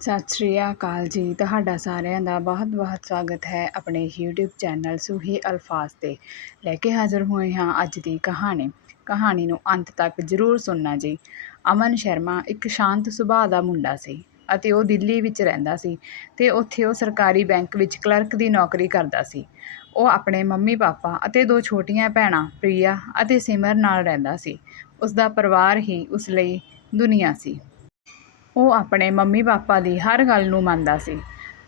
ਸਤਿ ਸ਼੍ਰੀ ਅਕਾਲ ਜੀ। ਤੁਹਾਡਾ ਸਾਰਿਆਂ ਦਾ ਬਹੁਤ-ਬਹੁਤ ਸਵਾਗਤ ਹੈ ਆਪਣੇ YouTube ਚੈਨਲ ਸੂਹੀ ਅਲਫਾਜ਼ ਤੇ। ਲੈ ਕੇ ਹਾਜ਼ਰ ਹੋਏ ਹਾਂ ਅੱਜ ਦੀ ਕਹਾਣੀ। ਕਹਾਣੀ ਨੂੰ ਅੰਤ ਤੱਕ ਜ਼ਰੂਰ ਸੁਣਨਾ ਜੀ। ਅਮਨ ਸ਼ਰਮਾ ਇੱਕ ਸ਼ਾਂਤ ਸੁਭਾਅ ਦਾ ਮੁੰਡਾ ਸੀ ਅਤੇ ਉਹ ਦਿੱਲੀ ਵਿੱਚ ਰਹਿੰਦਾ ਸੀ ਤੇ ਉੱਥੇ ਉਹ ਸਰਕਾਰੀ ਬੈਂਕ ਵਿੱਚ ਕਲਰਕ ਦੀ ਨੌਕਰੀ ਕਰਦਾ ਸੀ। ਉਹ ਆਪਣੇ ਮੰਮੀ ਪਾਪਾ ਅਤੇ ਦੋ ਛੋਟੀਆਂ ਭੈਣਾਂ, ਪ੍ਰਿਆ ਅਤੇ ਸਿਮਰ ਨਾਲ ਰਹਿੰਦਾ ਸੀ। ਉਸ ਦਾ ਪਰਿਵਾਰ ਹੀ ਉਸ ਲਈ ਦੁਨੀਆ ਸੀ। ਉਹ ਆਪਣੇ ਮੰਮੀ ਪਾਪਾ ਦੀ ਹਰ ਗੱਲ ਨੂੰ ਮੰਨਦਾ ਸੀ।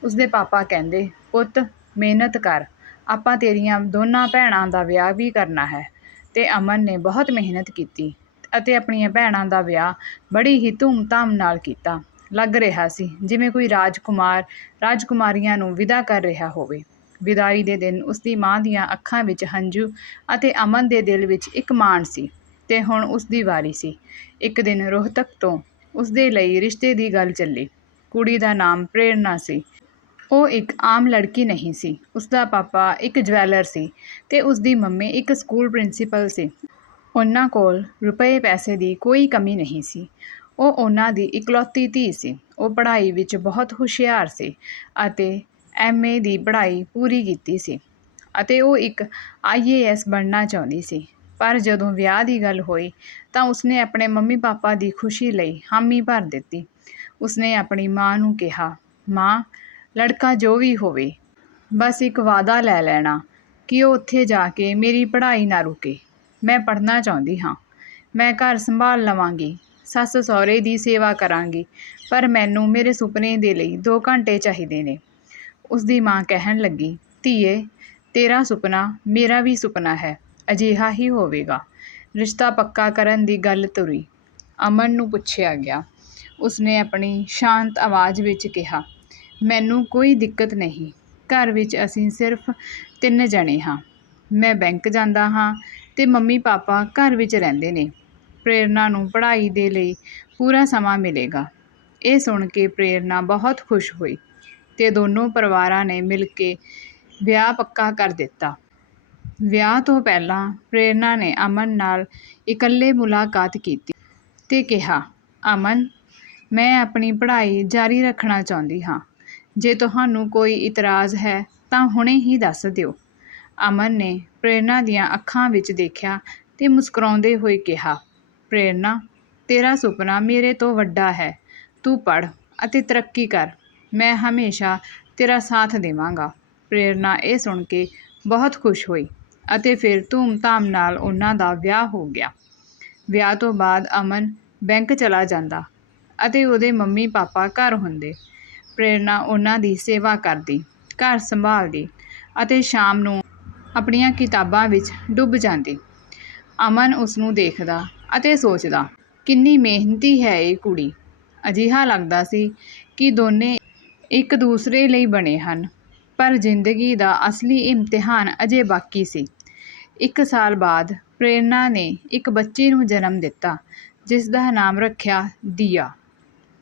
ਉਸਦੇ ਪਾਪਾ ਕਹਿੰਦੇ, ਪੁੱਤ, ਮਿਹਨਤ ਕਰ। ਆਪਾਂ ਤੇਰੀਆਂ ਦੋਨਾਂ ਭੈਣਾਂ ਦਾ ਵਿਆਹ ਵੀ ਕਰਨਾ ਹੈ। ਤੇ ਅਮਨ ਨੇ ਬਹੁਤ ਮਿਹਨਤ ਕੀਤੀ ਅਤੇ ਆਪਣੀਆਂ ਭੈਣਾਂ ਦਾ ਵਿਆਹ ਬੜੀ ਹੀ ਧੂਮ-ਧਾਮ ਨਾਲ ਕੀਤਾ। ਲੱਗ ਰਿਹਾ ਸੀ ਜਿਵੇਂ ਕੋਈ ਰਾਜਕੁਮਾਰ, ਰਾਜਕੁਮਾਰੀਆਂ ਨੂੰ ਵਿਦਾ ਕਰ ਰਿਹਾ ਹੋਵੇ। ਵਿਦਾਈ ਦੇ ਦਿਨ ਉਸਦੀ ਮਾਂ ਦੀਆਂ ਅੱਖਾਂ ਵਿੱਚ ਹੰਝੂ ਅਤੇ ਅਮਨ ਦੇ ਦਿਲ ਵਿੱਚ ਇੱਕ ਮਾਣ ਸੀ ਤੇ ਹੁਣ ਉਸਦੀ ਵਾਰੀ ਸੀ। ਇੱਕ ਦਿਨ ਰੋਹਤਕ ਤੋਂ ਉਸਦੇ ਲਈ ਰਿਸ਼ਤੇ ਦੀ ਗੱਲ ਚੱਲੀ। ਕੁੜੀ ਦਾ ਨਾਮ ਪ੍ਰੇਰਨਾ ਸੀ। ਉਹ ਇੱਕ ਆਮ ਲੜਕੀ ਨਹੀਂ ਸੀ। ਉਸਦਾ ਪਾਪਾ ਇੱਕ ਜਵੈਲਰ ਸੀ ਤੇ ਉਸਦੀ ਮੰਮੀ ਇੱਕ ਸਕੂਲ ਪ੍ਰਿੰਸੀਪਲ ਸੀ। ਉਹਨਾਂ ਕੋਲ ਰੁਪਏ ਪੈਸੇ ਦੀ ਕੋਈ ਕਮੀ ਨਹੀਂ ਸੀ। ਉਹ ਉਹਨਾਂ ਦੀ ਇਕਲੌਤੀ ਧੀ ਸੀ। ਉਹ ਪੜ੍ਹਾਈ ਵਿੱਚ ਬਹੁਤ ਹੁਸ਼ਿਆਰ ਸੀ ਅਤੇ ਐਮਏ ਦੀ ਪੜ੍ਹਾਈ ਪੂਰੀ ਕੀਤੀ ਸੀ ਅਤੇ ਉਹ ਇੱਕ ਆਈਏਐਸ ਬਣਨਾ ਚਾਹੁੰਦੀ ਸੀ। ਪਰ ਜਦੋਂ ਵਿਆਹ ਦੀ ਗੱਲ ਹੋਈ ਤਾਂ ਉਸਨੇ ਆਪਣੇ ਮੰਮੀ ਪਾਪਾ ਦੀ ਖੁਸ਼ੀ ਲਈ ਹਾਮੀ ਭਰ ਦਿੱਤੀ। ਉਸਨੇ ਆਪਣੀ ਮਾਂ ਨੂੰ ਕਿਹਾ, ਮਾਂ, ਲੜਕਾ ਜੋ ਵੀ ਹੋਵੇ, ਬਸ ਇੱਕ ਵਾਅਦਾ ਲੈ ਲੈਣਾ ਕਿ ਉਹ ਉੱਥੇ ਜਾ ਕੇ ਮੇਰੀ ਪੜ੍ਹਾਈ ਨਾ ਰੁਕੇ। ਮੈਂ ਪੜ੍ਹਨਾ ਚਾਹੁੰਦੀ ਹਾਂ। ਮੈਂ ਘਰ ਸੰਭਾਲ ਲਵਾਂਗੀ, ਸੱਸ ਸਹੁਰੇ ਦੀ ਸੇਵਾ ਕਰਾਂਗੀ, ਪਰ ਮੈਨੂੰ ਮੇਰੇ ਸੁਪਨੇ ਦੇ ਲਈ 2 ਘੰਟੇ ਚਾਹੀਦੇ ਨੇ। ਉਸ ਦੀ ਮਾਂ ਕਹਿਣ ਲੱਗੀ, ਧੀਏ, ਤੇਰਾ ਸੁਪਨਾ ਮੇਰਾ ਵੀ ਸੁਪਨਾ ਹੈ। ਅਜਿਹਾ ਹੀ ਹੋਵੇਗਾ। ਰਿਸ਼ਤਾ ਪੱਕਾ ਕਰਨ ਦੀ ਗੱਲ ਤੁਰੀ। ਅਮਨ ਨੂੰ ਪੁੱਛਿਆ ਗਿਆ। ਉਸਨੇ ਆਪਣੀ ਸ਼ਾਂਤ ਆਵਾਜ਼ ਵਿੱਚ ਕਿਹਾ, ਮੈਨੂੰ ਕੋਈ ਦਿੱਕਤ ਨਹੀਂ। ਘਰ ਵਿੱਚ ਅਸੀਂ ਸਿਰਫ ਤਿੰਨ ਜਣੇ ਹਾਂ। ਮੈਂ ਬੈਂਕ ਜਾਂਦਾ ਹਾਂ ਤੇ ਮੰਮੀ ਪਾਪਾ ਘਰ ਵਿੱਚ ਰਹਿੰਦੇ ਨੇ। ਪ੍ਰੇਰਨਾ ਨੂੰ ਪੜ੍ਹਾਈ ਦੇ ਲਈ ਪੂਰਾ ਸਮਾਂ ਮਿਲੇਗਾ। ਇਹ ਸੁਣ ਕੇ ਪ੍ਰੇਰਨਾ ਬਹੁਤ ਖੁਸ਼ ਹੋਈ ਤੇ ਦੋਨੋਂ ਪਰਿਵਾਰਾਂ ਨੇ ਮਿਲ ਕੇ ਵਿਆਹ ਪੱਕਾ ਕਰ ਦਿੱਤਾ। ਵਿਆਹ ਤੋਂ ਪਹਿਲਾਂ ਪ੍ਰੇਰਨਾ ਨੇ ਅਮਨ ਨਾਲ ਇਕੱਲੇ ਮੁਲਾਕਾਤ ਕੀਤੀ ਤੇ ਕਿਹਾ, ਅਮਨ, ਮੈਂ ਆਪਣੀ ਪੜ੍ਹਾਈ ਜਾਰੀ ਰੱਖਣਾ ਚਾਹੁੰਦੀ ਹਾਂ। ਜੇ ਤੁਹਾਨੂੰ ਕੋਈ ਇਤਰਾਜ਼ ਹੈ ਤਾਂ ਹੁਣੇ ਹੀ ਦੱਸ ਦਿਓ। ਅਮਨ ਨੇ ਪ੍ਰੇਰਨਾ ਦੀਆਂ ਅੱਖਾਂ ਵਿੱਚ ਦੇਖਿਆ ਤੇ ਮੁਸਕਰਾਉਂਦੇ ਹੋਏ ਕਿਹਾ ਪ੍ਰੇਰਨਾ ਤੇਰਾ ਸੁਪਨਾ ਮੇਰੇ ਤੋਂ ਵੱਡਾ ਹੈ। ਤੂੰ ਪੜ੍ਹ ਅਤੇ ਤਰੱਕੀ ਕਰ। ਮੈਂ ਹਮੇਸ਼ਾ ਤੇਰਾ ਸਾਥ ਦੇਵਾਂਗਾ। ਪ੍ਰੇਰਨਾ ਇਹ ਸੁਣ ਕੇ ਬਹੁਤ ਖੁਸ਼ ਹੋਈ। ਅਤੇ ਫਿਰ ਧੂਮ-ਧਾਮ ਨਾਲ ਉਹਨਾਂ ਦਾ ਵਿਆਹ ਹੋ ਗਿਆ। ਵਿਆਹ ਤੋਂ ਬਾਅਦ ਅਮਨ ਬੈਂਕ ਚਲਾ ਜਾਂਦਾ ਅਤੇ ਉਹਦੇ ਮੰਮੀ ਪਾਪਾ ਘਰ ਹੁੰਦੇ। ਪ੍ਰੇਰਨਾ ਉਹਨਾਂ ਦੀ ਸੇਵਾ ਕਰਦੀ, ਘਰ ਸੰਭਾਲਦੀ ਅਤੇ ਸ਼ਾਮ ਨੂੰ ਆਪਣੀਆਂ ਕਿਤਾਬਾਂ ਵਿੱਚ ਡੁੱਬ ਜਾਂਦੀ। ਅਮਨ ਉਸਨੂੰ ਦੇਖਦਾ ਅਤੇ ਸੋਚਦਾ, ਕਿੰਨੀ ਮਿਹਨਤੀ ਹੈ ਇਹ ਕੁੜੀ। ਅਜਿਹਾ ਲੱਗਦਾ ਸੀ ਕਿ ਦੋਨੇ ਇੱਕ ਦੂਸਰੇ ਲਈ ਬਣੇ ਹਨ, ਪਰ ਜ਼ਿੰਦਗੀ ਦਾ ਅਸਲੀ ਇਮਤਿਹਾਨ ਅਜੇ ਬਾਕੀ ਸੀ। ਇੱਕ ਸਾਲ ਬਾਅਦ ਪ੍ਰੇਰਨਾ ਨੇ ਇੱਕ ਬੱਚੀ ਨੂੰ ਜਨਮ ਦਿੱਤਾ, ਜਿਸ ਦਾ ਨਾਮ ਰੱਖਿਆ ਦੀਆ।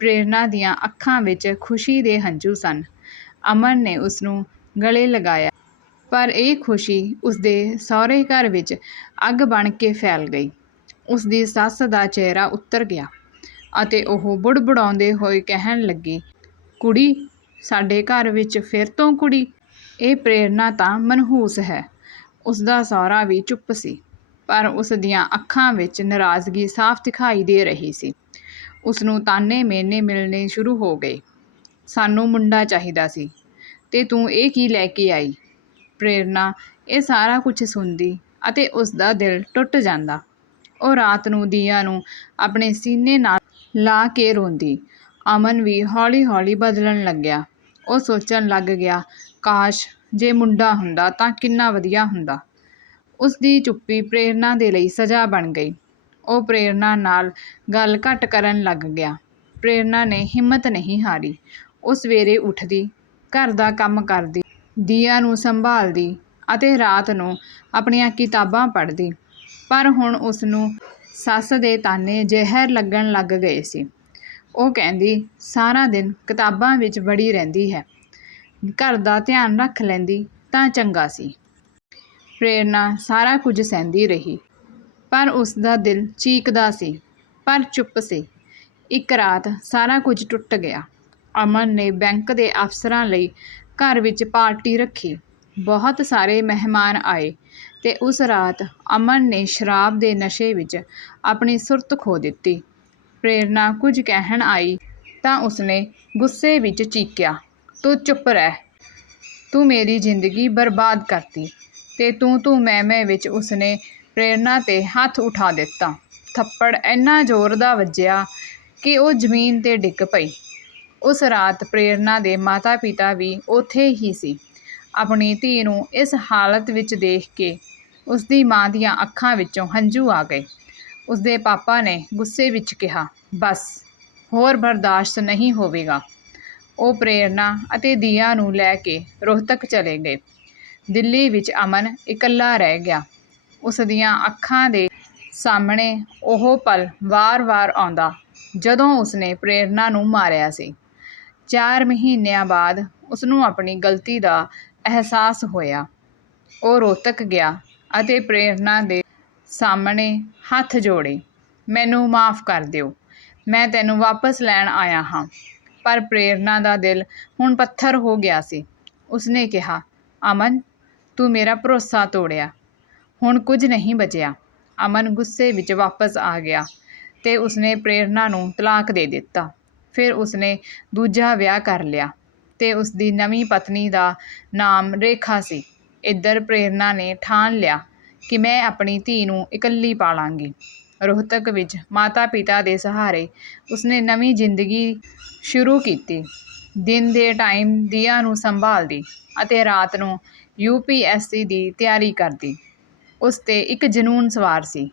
ਪ੍ਰੇਰਨਾ ਦੀਆਂ ਅੱਖਾਂ ਵਿੱਚ ਖੁਸ਼ੀ ਦੇ ਹੰਝੂ ਸਨ। ਅਮਨ ਨੇ ਉਸ ਨੂੰ ਗਲੇ ਲਗਾਇਆ, ਪਰ ਇਹ ਖੁਸ਼ੀ ਉਸਦੇ ਸਹੁਰੇ ਘਰ ਵਿੱਚ ਅੱਗ ਬਣ ਕੇ ਫੈਲ ਗਈ। ਉਸਦੀ ਸੱਸ ਦਾ ਚਿਹਰਾ ਉੱਤਰ ਗਿਆ ਅਤੇ ਉਹ ਬੁੜਬੁੜਾਉਂਦੇ ਹੋਏ ਕਹਿਣ ਲੱਗੀ, ਕੁੜੀ, ਸਾਡੇ ਘਰ ਵਿੱਚ ਫਿਰ ਤੋਂ ਕੁੜੀ? ਇਹ ਪ੍ਰੇਰਨਾ ਤਾਂ ਮਨਹੂਸ ਹੈ। ਉਸਦਾ ਸਹੁਰਾ ਵੀ ਚੁੱਪ ਸੀ, ਪਰ ਉਸ ਦੀਆਂ ਅੱਖਾਂ ਵਿੱਚ ਨਾਰਾਜ਼ਗੀ ਸਾਫ਼ ਦਿਖਾਈ ਦੇ ਰਹੀ ਸੀ। ਉਸ ਨੂੰ ਤਾਨੇ ਮੇਨੇ ਮਿਲਣੇ ਸ਼ੁਰੂ ਹੋ ਗਏ। ਸਾਨੂੰ ਮੁੰਡਾ ਚਾਹੀਦਾ ਸੀ, ਤੇ ਤੂੰ ਇਹ ਕੀ ਲੈ ਕੇ ਆਈ? ਪ੍ਰੇਰਨਾ ਇਹ ਸਾਰਾ ਕੁਝ ਸੁਣਦੀ ਅਤੇ ਉਸਦਾ ਦਿਲ ਟੁੱਟ ਜਾਂਦਾ। ਉਹ ਰਾਤ ਨੂੰ ਦੀਆ ਨੂੰ ਆਪਣੇ ਸੀਨੇ ਨਾਲ ਲਾ ਕੇ ਰੋਂਦੀ। ਅਮਨ ਵੀ ਹੌਲੀ-ਹੌਲੀ ਬਦਲਣ ਲੱਗਿਆ। ਉਹ ਸੋਚਣ ਲੱਗ ਗਿਆ, ਕਾਸ਼ ਜੇ ਮੁੰਡਾ ਹੁੰਦਾ ਤਾਂ ਕਿੰਨਾ ਵਧੀਆ ਹੁੰਦਾ। ਉਸ ਦੀ ਚੁੱਪੀ ਪ੍ਰੇਰਨਾ ਦੇ ਲਈ ਸਜ਼ਾ ਬਣ ਗਈ। ਉਹ ਪ੍ਰੇਰਨਾ ਨਾਲ ਗੱਲ ਘੱਟ ਕਰਨ ਲੱਗ ਗਿਆ। ਪ੍ਰੇਰਨਾ ਨੇ ਹਿੰਮਤ ਨਹੀਂ ਹਾਰੀ। ਉਹ ਸਵੇਰੇ ਉੱਠਦੀ, ਘਰ ਦਾ ਕੰਮ ਕਰਦੀ ਦੀਆ ਨੂੰ ਸੰਭਾਲਦੀ ਅਤੇ ਰਾਤ ਨੂੰ ਆਪਣੀਆਂ ਕਿਤਾਬਾਂ ਪੜ੍ਹਦੀ। ਪਰ ਹੁਣ ਉਸ ਨੂੰ ਸੱਸ ਦੇ ਤਾਨੇ ਜ਼ਹਿਰ ਲੱਗਣ ਲੱਗ ਗਏ ਸੀ। ਉਹ ਕਹਿੰਦੀ, ਸਾਰਾ ਦਿਨ ਕਿਤਾਬਾਂ ਵਿੱਚ ਵੜੀ ਰਹਿੰਦੀ ਹੈ। ਘਰ ਦਾ ਧਿਆਨ ਰੱਖ ਲੈਂਦੀ ਤਾਂ ਚੰਗਾ ਸੀ। ਪ੍ਰੇਰਨਾ ਸਾਰਾ ਕੁਝ ਸਹਿੰਦੀ ਰਹੀ। ਪਰ ਉਸ ਦਾ ਦਿਲ ਚੀਕਦਾ ਸੀ, ਪਰ ਚੁੱਪ ਸੀ। ਇੱਕ ਰਾਤ ਸਾਰਾ ਕੁਝ ਟੁੱਟ ਗਿਆ। ਅਮਨ ਨੇ ਬੈਂਕ ਦੇ ਅਫ਼ਸਰਾਂ ਲਈ ਘਰ ਵਿੱਚ ਪਾਰਟੀ ਰੱਖੀ। ਬਹੁਤ ਸਾਰੇ ਮਹਿਮਾਨ ਆਏ ਤੇ ਉਸ ਰਾਤ ਅਮਨ ਨੇ ਸ਼ਰਾਬ ਦੇ ਨਸ਼ੇ ਵਿੱਚ ਆਪਣੀ ਸੁਰਤ ਖੋ ਦਿੱਤੀ। ਪ੍ਰੇਰਨਾ ਕੁਝ ਕਹਿਣ ਆਈ ਤਾਂ ਉਸਨੇ ਗੁੱਸੇ ਵਿੱਚ ਚੀਕਿਆ। ਤੂੰ ਚੁੱਪ ਰਹਿ। ਤੂੰ ਮੇਰੀ ਜ਼ਿੰਦਗੀ ਬਰਬਾਦ ਕਰਤੀ ਤੇ ਤੂੰ ਤੂੰ ਮੈਂ ਮੈਂ ਵਿੱਚ ਉਸਨੇ ਪ੍ਰੇਰਨਾ ਤੇ ਹੱਥ ਉਠਾ ਦਿੱਤਾ। ਥੱਪੜ ਇੰਨਾ ਜ਼ੋਰ ਦਾ ਵੱਜਿਆ ਕਿ ਉਹ ਜ਼ਮੀਨ ਤੇ ਡਿੱਗ ਪਈ। ਉਸ ਰਾਤ ਪ੍ਰੇਰਨਾ ਦੇ ਮਾਤਾ-ਪਿਤਾ ਵੀ ਉੱਥੇ ਹੀ ਸੀ। ਆਪਣੀ ਧੀ ਨੂੰ ਇਸ ਹਾਲਤ ਵਿੱਚ ਦੇਖ ਕੇ ਉਸਦੀ ਮਾਂ ਦੀਆਂ ਅੱਖਾਂ ਵਿੱਚੋਂ ਹੰਝੂ ਆ ਗਏ। ਉਸਦੇ ਪਾਪਾ ਨੇ ਗੁੱਸੇ ਵਿੱਚ ਕਿਹਾ, ਬਸ, ਹੋਰ ਬਰਦਾਸ਼ਤ ਨਹੀਂ ਹੋਵੇਗਾ। ਉਹ ਪ੍ਰੇਰਨਾ ਅਤੇ ਦੀਆ ਨੂੰ ਲੈ ਕੇ ਰੋਹਤਕ ਚਲੇ ਗਏ। ਦਿੱਲੀ ਵਿੱਚ ਅਮਨ ਇਕੱਲਾ ਰਹਿ ਗਿਆ। ਉਸ ਦੀਆਂ ਅੱਖਾਂ ਦੇ ਸਾਹਮਣੇ ਉਹ ਪਲ ਵਾਰ-ਵਾਰ ਆਉਂਦਾ ਜਦੋਂ ਉਸਨੇ ਪ੍ਰੇਰਨਾ ਨੂੰ ਮਾਰਿਆ ਸੀ। ਚਾਰ ਮਹੀਨਿਆਂ ਬਾਅਦ ਉਸਨੂੰ ਆਪਣੀ ਗਲਤੀ ਦਾ ਅਹਿਸਾਸ ਹੋਇਆ। ਉਹ ਰੋਹਤਕ ਗਿਆ ਅਤੇ ਪ੍ਰੇਰਨਾ ਦੇ ਸਾਹਮਣੇ ਹੱਥ ਜੋੜੇ। ਮੈਨੂੰ ਮਾਫ਼ ਕਰ ਦਿਓ। ਮੈਂ ਤੈਨੂੰ ਵਾਪਸ ਲੈਣ ਆਇਆ ਹਾਂ। ਪਰ ਪ੍ਰੇਰਨਾ ਦਾ ਦਿਲ ਹੁਣ ਪੱਥਰ ਹੋ ਗਿਆ ਸੀ। ਉਸਨੇ ਕਿਹਾ, ਅਮਨ, ਤੂੰ ਮੇਰਾ ਭਰੋਸਾ ਤੋੜਿਆ। ਹੁਣ ਕੁਝ ਨਹੀਂ ਬਚਿਆ ਅਮਨ ਗੁੱਸੇ ਵਿੱਚ ਵਾਪਸ ਆ ਗਿਆ ਤੇ ਉਸਨੇ ਪ੍ਰੇਰਨਾ ਨੂੰ ਤਲਾਕ ਦੇ ਦਿੱਤਾ। ਫਿਰ ਉਸਨੇ ਦੂਜਾ ਵਿਆਹ ਕਰ ਲਿਆ ਤੇ ਉਸਦੀ ਨਵੀਂ ਪਤਨੀ ਦਾ ਨਾਮ ਰੇਖਾ ਸੀ। ਇੱਧਰ ਪ੍ਰੇਰਨਾ ਨੇ ਠਾਣ ਲਿਆ ਕਿ ਮੈਂ ਆਪਣੀ ਧੀ ਨੂੰ ਇਕੱਲੀ ਪਾਲਾਂਗੀ। ਰੋਹਤਕ ਵਿੱਚ ਮਾਤਾ-ਪਿਤਾ ਦੇ ਸਹਾਰੇ ਉਸਨੇ ਨਵੀਂ ਜ਼ਿੰਦਗੀ ਸ਼ੁਰੂ ਕੀਤੀ। ਦਿਨ ਦੇ ਟਾਈਮ ਦੀਆ ਨੂੰ ਸੰਭਾਲਦੀ ਅਤੇ ਰਾਤ ਨੂੰ ਯੂਪੀਐਸਸੀ ਦੀ ਤਿਆਰੀ ਕਰਦੀ। ਉਸ ਤੇ ਇੱਕ ਜਨੂਨ ਸਵਾਰ ਸੀ।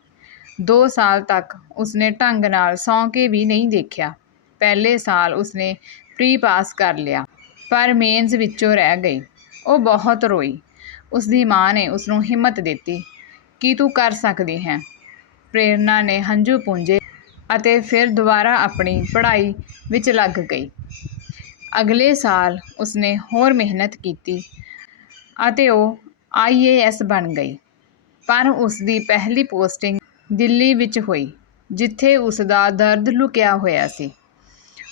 ਦੋ ਸਾਲ ਤੱਕ ਉਸਨੇ ਢੰਗ ਨਾਲ ਸੌਂ ਕੇ ਵੀ ਨਹੀਂ ਦੇਖਿਆ। ਪਹਿਲੇ ਸਾਲ ਉਸਨੇ ਪ੍ਰੀ ਪਾਸ ਕਰ ਲਿਆ, ਪਰ ਮੇਨਸ ਵਿੱਚੋਂ ਰਹਿ ਗਈ। ਉਹ ਬਹੁਤ ਰੋਈ। ਉਸਦੀ ਮਾਂ ਨੇ ਉਸਨੂੰ ਹਿੰਮਤ ਦਿੱਤੀ ਕਿ ਤੂੰ ਕਰ ਸਕਦੀ ਹੈ। ਪ੍ਰੇਰਨਾ ਨੇ ਹੰਝੂ ਪੂੰਝੇ ਅਤੇ ਫਿਰ ਦੁਬਾਰਾ ਆਪਣੀ ਪੜ੍ਹਾਈ ਵਿੱਚ ਲੱਗ ਗਈ। ਅਗਲੇ ਸਾਲ ਉਸਨੇ ਹੋਰ ਮਿਹਨਤ ਕੀਤੀ ਅਤੇ ਉਹ ਆਈਏਐਸ ਬਣ ਗਈ। ਪਰ ਉਸਦੀ ਪਹਿਲੀ ਪੋਸਟਿੰਗ ਦਿੱਲੀ ਵਿੱਚ ਹੋਈ, ਜਿੱਥੇ ਉਸਦਾ ਦਰਦ ਲੁਕਿਆ ਹੋਇਆ ਸੀ।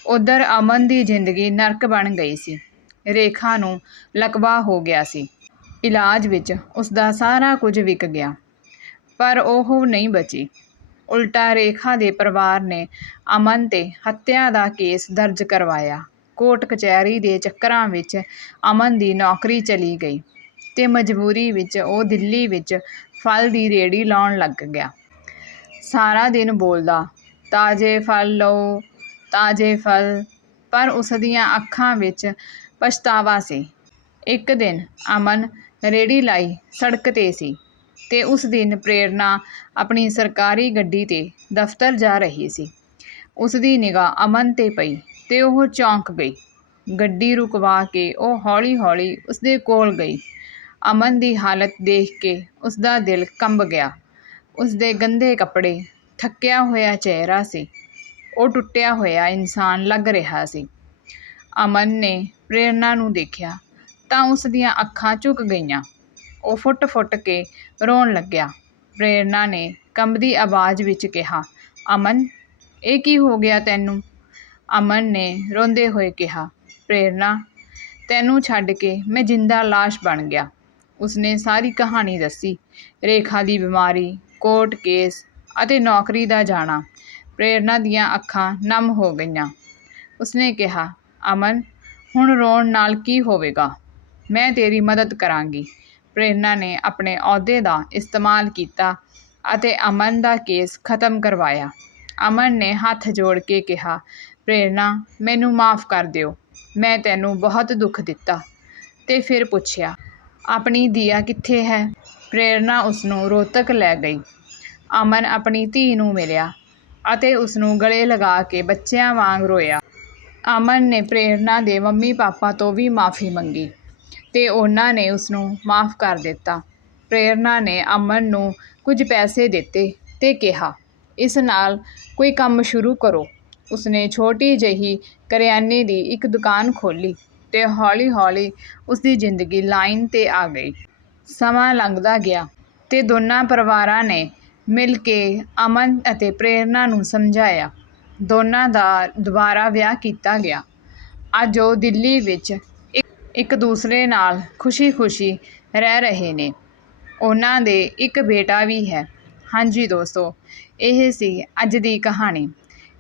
ਉਧਰ ਅਮਨ ਦੀ ਜ਼ਿੰਦਗੀ ਨਰਕ ਬਣ ਗਈ ਸੀ। ਰੇਖਾ ਨੂੰ ਲਕਵਾ ਹੋ ਗਿਆ ਸੀ। ਇਲਾਜ ਵਿੱਚ ਉਸਦਾ ਸਾਰਾ ਕੁਝ ਵਿਕ ਗਿਆ। ਪਰ ਉਹ ਨਹੀਂ ਬਚੀ। ਉਲਟਾ ਰੇਖਾ ਦੇ ਪਰਿਵਾਰ ਨੇ ਅਮਨ ਤੇ ਹੱਤਿਆ ਦਾ ਕੇਸ ਦਰਜ ਕਰਵਾਇਆ। ਕੋਰਟ ਕਚਹਿਰੀ ਦੇ ਚੱਕਰਾਂ ਵਿੱਚ ਅਮਨ ਦੀ ਨੌਕਰੀ ਚਲੀ ਗਈ ਤੇ ਮਜਬੂਰੀ ਵਿੱਚ ਉਹ ਦਿੱਲੀ ਵਿੱਚ ਫਲ ਦੀ ਰੇਹੜੀ ਲਾਉਣ ਲੱਗ ਗਿਆ। ਸਾਰਾ ਦਿਨ ਬੋਲਦਾ, ਤਾਜ਼ੇ ਫਲ ਲਓ, ਤਾਜ਼ੇ ਫਲ। ਪਰ ਉਸ ਦੀਆਂ ਅੱਖਾਂ ਵਿੱਚ ਪਛਤਾਵਾ ਸੀ। ਇੱਕ ਦਿਨ ਅਮਨ ਰੇਹੜੀ ਲਾਈ ਸੜਕ ਤੇ ਸੀ। ਤੇ ਉਸ ਦਿਨ ਪ੍ਰੇਰਨਾ ਆਪਣੀ ਸਰਕਾਰੀ ਗੱਡੀ ਤੇ ਦਫ਼ਤਰ ਜਾ ਰਹੀ ਸੀ। ਉਸ ਦੀ ਨਿਗਾਹ ਅਮਨ ਤੇ ਪਈ ਤੇ ਉਹ ਚੌਂਕ ਗਈ। ਗੱਡੀ ਰੁਕਵਾ ਕੇ ਉਹ ਹੌਲੀ-ਹੌਲੀ ਉਸਦੇ ਕੋਲ ਗਈ। ਅਮਨ ਦੀ ਹਾਲਤ ਦੇਖ ਕੇ ਉਸ ਦਾ ਦਿਲ ਕੰਬ ਗਿਆ। ਉਸ ਦੇ ਗੰਦੇ ਕੱਪੜੇ, ਥੱਕਿਆ ਹੋਇਆ ਚਿਹਰਾ ਸੀ। ਉਹ ਟੁੱਟਿਆ ਹੋਇਆ ਇਨਸਾਨ ਲੱਗ ਰਿਹਾ ਸੀ। ਅਮਨ ਨੇ ਪ੍ਰੇਰਨਾ ਨੂੰ ਦੇਖਿਆ ਤਾਂ ਉਸ ਦੀਆਂ ਅੱਖਾਂ ਝੁਕ ਗਈਆਂ। ਉਹ ਫੁੱਟ-ਫੁੱਟ ਕੇ ਰੋਣ ਲੱਗਿਆ। ਪ੍ਰੇਰਨਾ ਨੇ ਕੰਬਦੀ ਆਵਾਜ਼ ਵਿੱਚ ਕਿਹਾ, ਅਮਨ, ਇਹ ਕੀ ਹੋ ਗਿਆ ਤੈਨੂੰ? ਅਮਨ ਨੇ ਰੋਂਦੇ ਹੋਏ ਕਿਹਾ ਪ੍ਰੇਰਨਾ ਤੈਨੂੰ ਛੱਡ ਕੇ ਮੈਂ ਜਿੰਦਾ ਲਾਸ਼ ਬਣ ਗਿਆ। ਉਸਨੇ ਸਾਰੀ ਕਹਾਣੀ ਦੱਸੀ, ਰੇਖਾ ਦੀ ਬਿਮਾਰੀ, ਕੋਰਟ ਕੇਸ ਅਤੇ ਨੌਕਰੀ ਦਾ ਜਾਣਾ। ਪ੍ਰੇਰਨਾ ਦੀਆਂ ਅੱਖਾਂ ਨਮ ਹੋ ਗਈਆਂ। ਉਸਨੇ ਕਿਹਾ, ਅਮਨ, ਹੁਣ ਰੋਣ ਨਾਲ ਕੀ ਹੋਵੇਗਾ? ਮੈਂ ਤੇਰੀ ਮਦਦ ਕਰਾਂਗੀ। ਪ੍ਰੇਰਨਾ ਨੇ ਆਪਣੇ ਅਹੁਦੇ ਦਾ ਇਸਤੇਮਾਲ ਕੀਤਾ ਅਤੇ ਅਮਨ ਦਾ ਕੇਸ ਖਤਮ ਕਰਵਾਇਆ। ਅਮਨ ਨੇ ਹੱਥ ਜੋੜ ਕੇ ਕਿਹਾ, ਪ੍ਰੇਰਨਾ, ਮੈਨੂੰ ਮਾਫ ਕਰ ਦਿਓ। ਮੈਂ ਤੈਨੂੰ ਬਹੁਤ ਦੁੱਖ ਦਿੱਤਾ। ਤੇ ਫਿਰ ਪੁੱਛਿਆ, ਆਪਣੀ ਦੀਆ ਕਿੱਥੇ ਹੈ? ਪ੍ਰੇਰਨਾ ਉਸ ਨੂੰ ਰੋਹਤਕ ਲੈ ਗਈ। ਅਮਨ ਆਪਣੀ ਧੀ ਨੂੰ ਮਿਲਿਆ ਅਤੇ ਉਸ ਨੂੰ ਗਲੇ ਲਗਾ ਕੇ ਬੱਚਿਆਂ ਵਾਂਗ ਰੋਇਆ। ਅਮਨ ਨੇ ਪ੍ਰੇਰਨਾ ਦੇ ਮੰਮੀ ਪਾਪਾ ਤੋਂ ਵੀ ਮਾਫੀ ਮੰਗੀ। ਤੇ ਉਹਨਾਂ ਨੇ ਉਸ ਨੂੰ ਮਾਫ ਕਰ ਦਿੱਤਾ। ਪ੍ਰੇਰਨਾ ਨੇ ਅਮਨ ਨੂੰ ਕੁਝ ਪੈਸੇ ਦਿੱਤੇ ਤੇ ਕਿਹਾ, ਇਸ ਨਾਲ ਕੋਈ ਕੰਮ ਸ਼ੁਰੂ ਕਰੋ। ਉਸਨੇ ਛੋਟੀ ਜਿਹੀ ਕਰਿਆਨੇ ਦੀ ਇੱਕ ਦੁਕਾਨ ਖੋਲ੍ਹੀ ਤੇ ਹੌਲੀ-ਹੌਲੀ ਉਸਦੀ ਜ਼ਿੰਦਗੀ ਲਾਈਨ ਤੇ ਆ ਗਈ। ਸਮਾਂ ਲੰਘਦਾ ਗਿਆ ਤੇ ਦੋਨਾਂ ਪਰਿਵਾਰਾਂ ਨੇ ਮਿਲ ਕੇ ਅਮਨ ਅਤੇ ਪ੍ਰੇਰਨਾ ਨੂੰ ਸਮਝਾਇਆ। ਦੋਨਾਂ ਦਾ ਦੁਬਾਰਾ ਵਿਆਹ ਕੀਤਾ ਗਿਆ। ਅੱਜ ਉਹ ਦਿੱਲੀ ਵਿੱਚ ਇੱਕ- ਦੂਸਰੇ ਨਾਲ ਖੁਸ਼ੀ-ਖੁਸ਼ੀ ਰਹਿ ਰਹੇ ਨੇ। ਉਹਨਾਂ ਦੇ ਇੱਕ ਬੇਟਾ ਵੀ ਹੈ। ਹਾਂਜੀ ਦੋਸਤੋ, ਇਹ ਸੀ ਅੱਜ ਦੀ ਕਹਾਣੀ।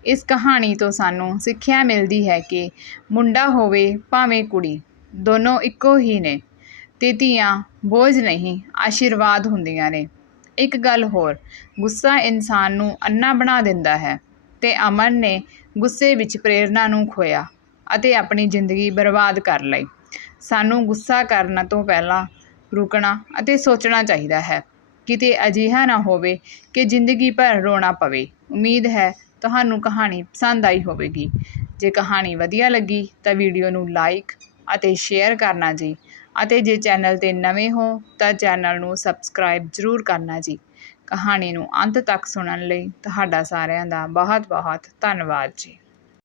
ਇਸ ਕਹਾਣੀ ਤੋਂ ਸਾਨੂੰ ਸਿੱਖਿਆ ਮਿਲਦੀ ਹੈ ਕਿ ਮੁੰਡਾ ਹੋਵੇ ਭਾਵੇਂ ਕੁੜੀ, ਦੋਨੋਂ ਇੱਕੋ ਹੀ ਨੇ ਤੇ ਧੀਆਂ ਬੋਝ ਨਹੀਂ, ਆਸ਼ੀਰਵਾਦ ਹੁੰਦੀਆਂ ਨੇ। ਇੱਕ ਗੱਲ ਹੋਰ, ਗੁੱਸਾ ਇਨਸਾਨ ਨੂੰ ਅੰਨ੍ਹਾ ਬਣਾ ਦਿੰਦਾ ਹੈ ਤੇ ਅਮਨ ਨੇ ਗੁੱਸੇ ਵਿੱਚ ਪ੍ਰੇਰਨਾ ਨੂੰ ਖੋਇਆ ਅਤੇ ਆਪਣੀ ਜ਼ਿੰਦਗੀ ਬਰਬਾਦ ਕਰ ਲਈ। ਸਾਨੂੰ ਗੁੱਸਾ ਕਰਨ ਤੋਂ ਪਹਿਲਾਂ ਰੁਕਣਾ ਅਤੇ ਸੋਚਣਾ ਚਾਹੀਦਾ ਹੈ। ਕਿਤੇ ਅਜਿਹਾ ਨਾ ਹੋਵੇ ਕਿ ਜ਼ਿੰਦਗੀ ਭਰ ਰੋਣਾ ਪਵੇ। ਉਮੀਦ ਹੈ ਤੁਹਾਨੂੰ ਕਹਾਣੀ ਪਸੰਦ ਆਈ ਹੋਵੇਗੀ। ਜੇ ਕਹਾਣੀ ਵਧੀਆ ਲੱਗੀ ਤਾਂ ਵੀਡੀਓ ਨੂੰ ਲਾਈਕ ਅਤੇ ਸ਼ੇਅਰ ਕਰਨਾ ਜੀ ਅਤੇ ਜੇ ਚੈਨਲ ਤੇ ਨਵੇਂ ਹੋ ਤਾਂ ਚੈਨਲ ਨੂੰ ਸਬਸਕ੍ਰਾਈਬ ਜ਼ਰੂਰ ਕਰਨਾ ਜੀ। ਕਹਾਣੀ ਨੂੰ ਅੰਤ ਤੱਕ ਸੁਣਨ ਲਈ ਤੁਹਾਡਾ ਸਾਰਿਆਂ ਦਾ ਬਹੁਤ ਬਹੁਤ ਧੰਨਵਾਦ ਜੀ।